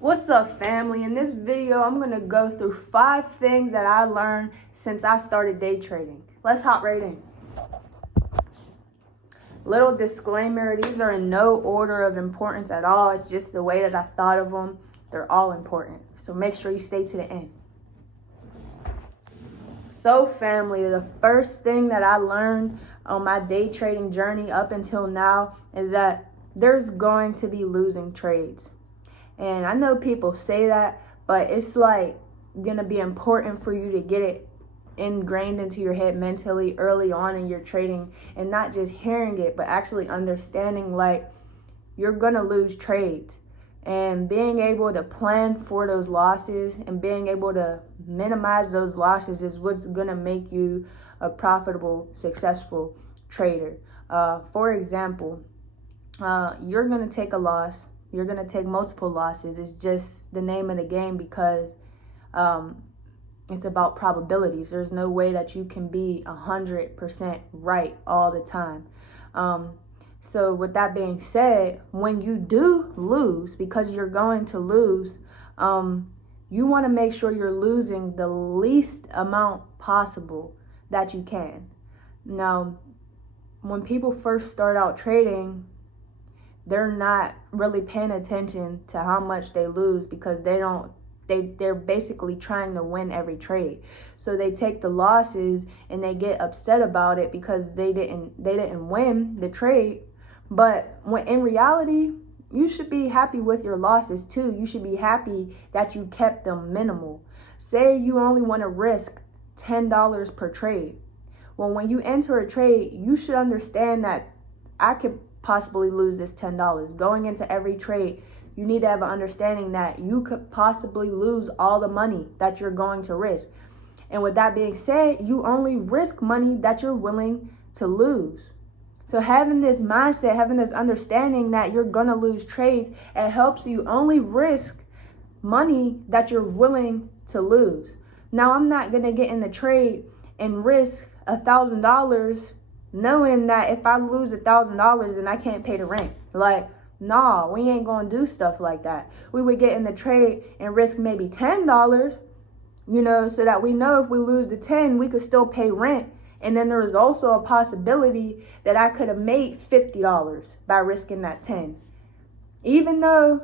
What's up, family? In this video, I'm going to go through 5 things that I learned since I started day trading. Let's hop right in. Little disclaimer, these are in no order of importance at all. It's just the way that I thought of them. They're all important. So make sure you stay to the end. So family, the first thing that I learned on my day trading journey up until now is that there's going to be losing trades. And I know people say that, but it's like gonna be important for you to get it ingrained into your head mentally early on in your trading, and not just hearing it, but actually understanding like you're gonna lose trades, and being able to plan for those losses and being able to minimize those losses is what's gonna make you a profitable, successful trader. For example, you're gonna take a loss. You're going to take multiple losses. It's just the name of the game because it's about probabilities. There's no way that you can be 100% right all the time. So with that being said, when you do lose, because you're going to lose, you want to make sure you're losing the least amount possible that you can. Now, when people first start out trading, they're not really paying attention to how much they lose because they're basically trying to win every trade. So they take the losses and they get upset about it because they didn't win the trade. But when in reality, you should be happy with your losses too. You should be happy that you kept them minimal. Say you only want to risk $10 per trade. Well, when you enter a trade, you should understand that I could possibly lose this $10. Going into every trade, you need to have an understanding that you could possibly lose all the money that you're going to risk. And with that being said, you only risk money that you're willing to lose. So having this mindset, having this understanding that you're gonna lose trades, it helps you only risk money that you're willing to lose. Now, I'm not gonna get in a trade and risk $1,000 knowing that if I lose $1,000, then I can't pay the rent. Like, nah, we ain't gonna do stuff like that. We would get in the trade and risk maybe $10, so that we know if we lose the 10, we could still pay rent. And then there is also a possibility that I could have made $50 by risking that 10. Even though,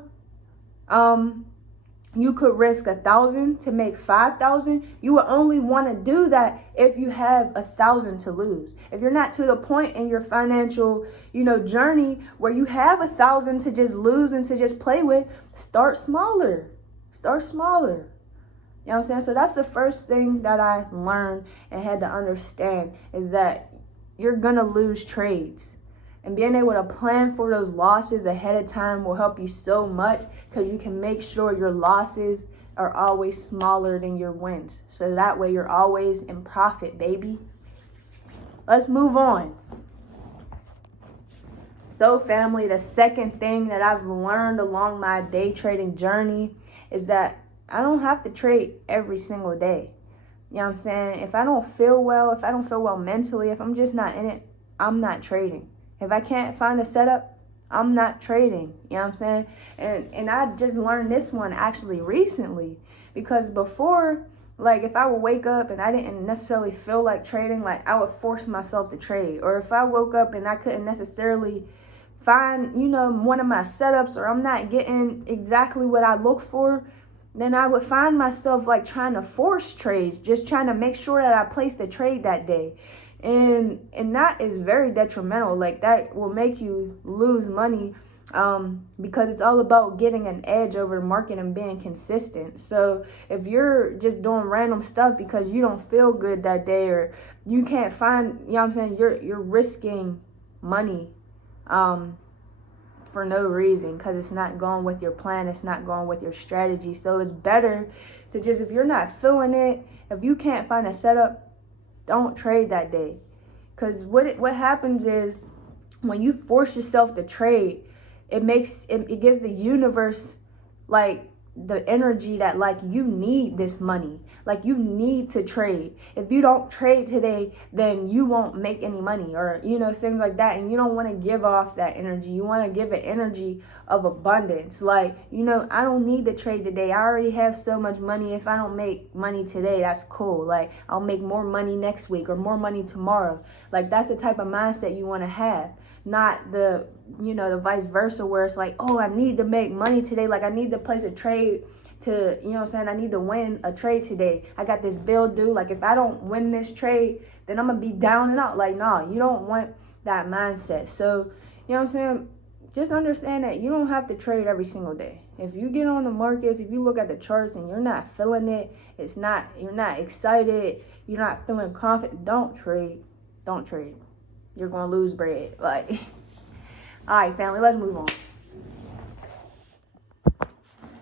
you could risk 1,000 to make 5,000. You would only want to do that if you have 1,000 to lose. If you're not to the point in your financial, journey where you have 1,000 to just lose and to just play with, start smaller. Start smaller. You know what I'm saying? So that's the first thing that I learned and had to understand is that you're going to lose trades. And being able to plan for those losses ahead of time will help you so much because you can make sure your losses are always smaller than your wins. So that way you're always in profit, baby. Let's move on. So family, the second thing that I've learned along my day trading journey is that I don't have to trade every single day. You know what I'm saying? If I don't feel well mentally, if I'm just not in it, I'm not trading. If I can't find a setup, I'm not trading. You know what I'm saying? And I just learned this one actually recently because before, like if I would wake up and I didn't necessarily feel like trading, like I would force myself to trade. Or if I woke up and I couldn't necessarily find, one of my setups, or I'm not getting exactly what I look for, then I would find myself like trying to force trades, just trying to make sure that I placed a trade that day. And that is very detrimental. Like that will make you lose money because it's all about getting an edge over the market and being consistent. So if you're just doing random stuff because you don't feel good that day or you can't find, you're risking money for no reason because it's not going with your plan. It's not going with your strategy. So it's better to just, if you're not feeling it, if you can't find a setup, don't trade that day. Because what happens is when you force yourself to trade, it gives the universe like the energy that like you need this money, like you need to trade. If you don't trade today, then you won't make any money, or things like that. And you don't want to give off that energy. You want to give an energy of abundance, like I don't need to trade today. I already have so much money. If I don't make money today, that's cool. Like I'll make more money next week or more money tomorrow. Like that's the type of mindset you want to have, not the the vice versa, where it's like, oh, I need to make money today. Like I need to place a trade to, I need to win a trade today. I got this bill due. Like if I don't win this trade, then I'm going to be down and out. Like, nah, you don't want that mindset. So, just understand that you don't have to trade every single day. If you get on the markets, if you look at the charts and you're not feeling it, you're not excited, you're not feeling confident, don't trade. Don't trade. You're going to lose bread. Like, all right, family, let's move on.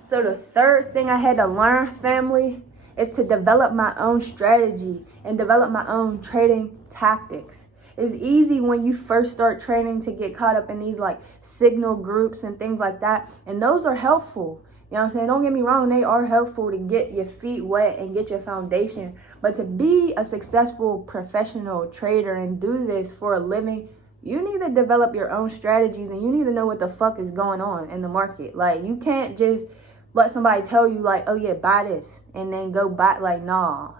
So the third thing I had to learn, family, is to develop my own strategy and develop my own trading tactics. It's easy when you first start trading to get caught up in these like signal groups and things like that. And those are helpful. You know what I'm saying? Don't get me wrong, they are helpful to get your feet wet and get your foundation. But to be a successful professional trader and do this for a living, you need to develop your own strategies and you need to know what the fuck is going on in the market. Like you can't just let somebody tell you like, oh yeah, buy this and then go buy. Like, nah,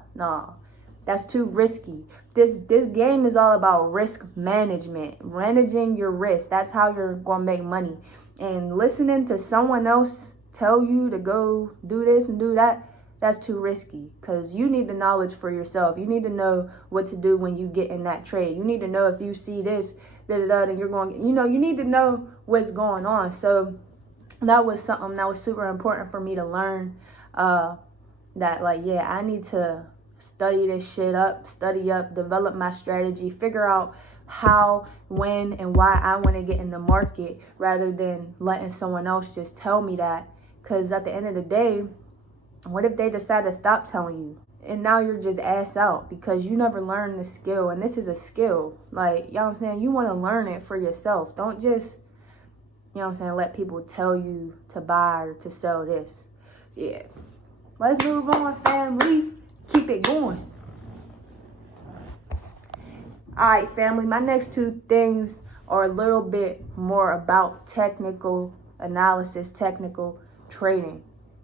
that's too risky. This game is all about risk management, managing your risk. That's how you're going to make money. And listening to someone else tell you to go do this and do that, that's too risky, because you need the knowledge for yourself. You need to know what to do when you get in that trade. You need to know if you see this, and you're going, you need to know what's going on. So that was something that was super important for me to learn, that like, yeah, I need to study this shit up, develop my strategy, figure out how, when, and why I want to get in the market rather than letting someone else just tell me that. Because at the end of the day, what if they decide to stop telling you? And now you're just ass out because you never learned the skill. And this is a skill. Like, you know what I'm saying? You want to learn it for yourself. Don't just, let people tell you to buy or to sell this. So, yeah. Let's move on, family. Keep it going. All right, family. My next two things are a little bit more about technical analysis, technical trading.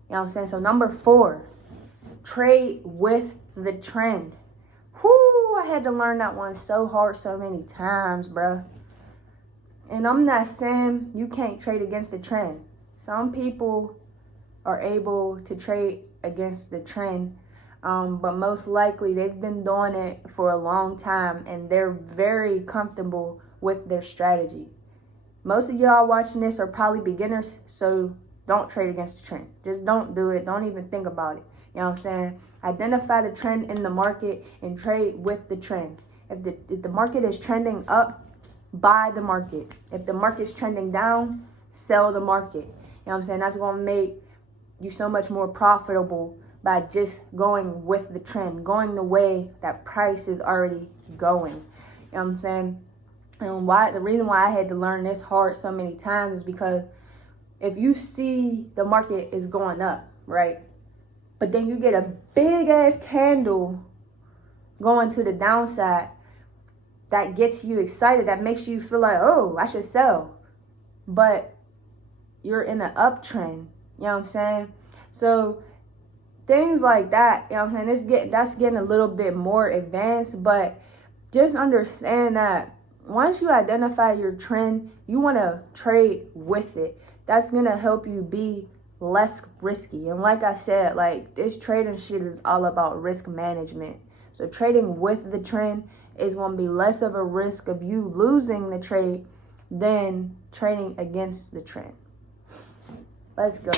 You know what I'm saying? So number 4, trade with the trend. Whoo, I had to learn that one so hard so many times, bruh. And I'm not saying you can't trade against the trend. Some people are able to trade against the trend, but most likely they've been doing it for a long time and they're very comfortable with their strategy. Most of y'all watching this are probably beginners, so don't trade against the trend. Just don't do it. Don't even think about it. You know what I'm saying? Identify the trend in the market and trade with the trend. If the market is trending up, buy the market. If the market's trending down, sell the market. You know what I'm saying? That's going to make you so much more profitable by just going with the trend, going the way that price is already going. You know what I'm saying? And the reason why I had to learn this hard so many times is because if you see the market is going up, right? But then you get a big ass candle going to the downside, that gets you excited, that makes you feel like, oh, I should sell. But you're in an uptrend, you know what I'm saying? So things like that, you know what I'm saying? That's getting a little bit more advanced, but just understand that once you identify your trend, you want to trade with it. That's going to help you be less risky. And like I said, like this trading shit is all about risk management. So trading with the trend is going to be less of a risk of you losing the trade than trading against the trend. Let's go.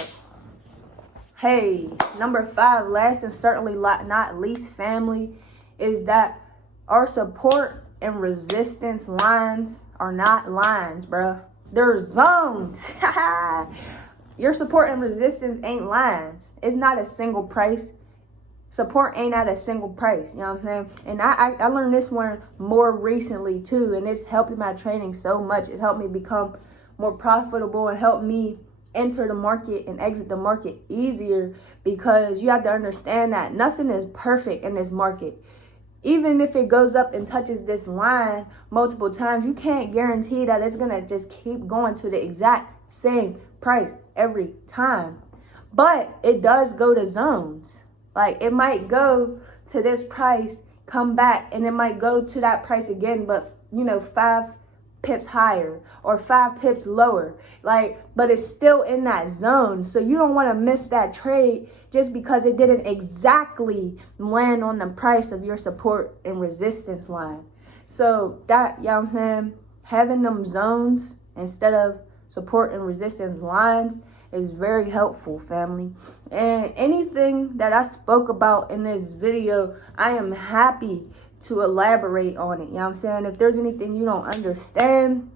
Hey, number 5, last and certainly not least, family, is that our support and resistance lines are not lines, bruh. They're zones. Your support and resistance ain't lines. It's not a single price. Support ain't at a single price. You know what I'm saying? And I learned this one more recently too. And it's helped my trading so much. It helped me become more profitable and helped me enter the market and exit the market easier, because you have to understand that nothing is perfect in this market. Even if it goes up and touches this line multiple times, you can't guarantee that it's gonna just keep going to the exact same price every time. But it does go to zones. Like, it might go to this price, come back, and it might go to that price again, but 5 pips higher or 5 pips lower. But it's still in that zone. So you don't want to miss that trade just because it didn't exactly land on the price of your support and resistance line. So that, you know what I'm saying, having them zones instead of support and resistance lines is very helpful, family. And anything that I spoke about in this video, I am happy to elaborate on it. You know what I'm saying? If there's anything you don't understand,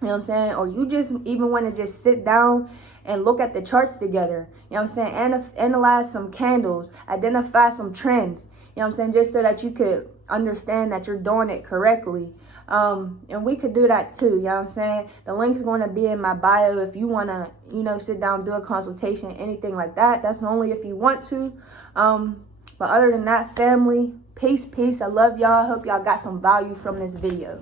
you know what I'm saying, or you just even want to just sit down and look at the charts together, you know what I'm saying, analyze some candles, identify some trends, you know what I'm saying, just so that you could understand that you're doing it correctly. And we could do that too, you know what I'm saying? The link's going to be in my bio if you want to, sit down, do a consultation, anything like that. That's only if you want to. But other than that, family, peace. I love y'all. Hope y'all got some value from this video.